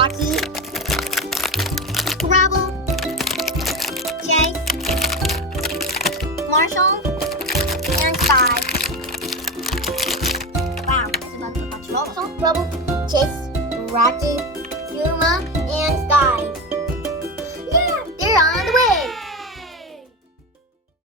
Rocky, Rebel, Chase, Marshall, and Sky. Wow, this is a bunch of Marshall, Rebel, Chase, Rocky, Yuma,